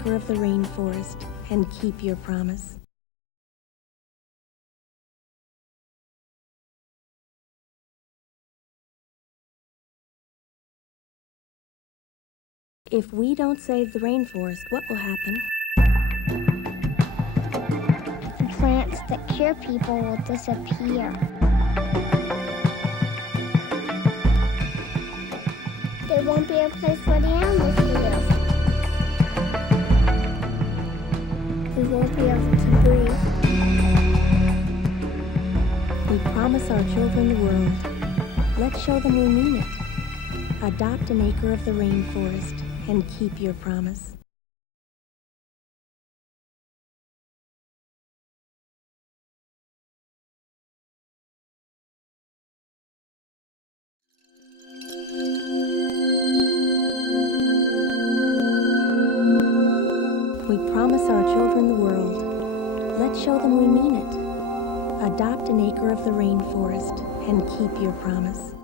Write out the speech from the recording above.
acre of the rainforest and keep your promise. If we don't save the rainforest, what will happen? The plants that cure people will disappear. There won't be a place for the animals to live. We won't be able to breathe. We promise our children the world. Let's show them we mean it. Adopt an acre of the rainforest and keep your promise. We promise our children the world. Let's show them we mean it. Adopt an acre of the rainforest and keep your promise.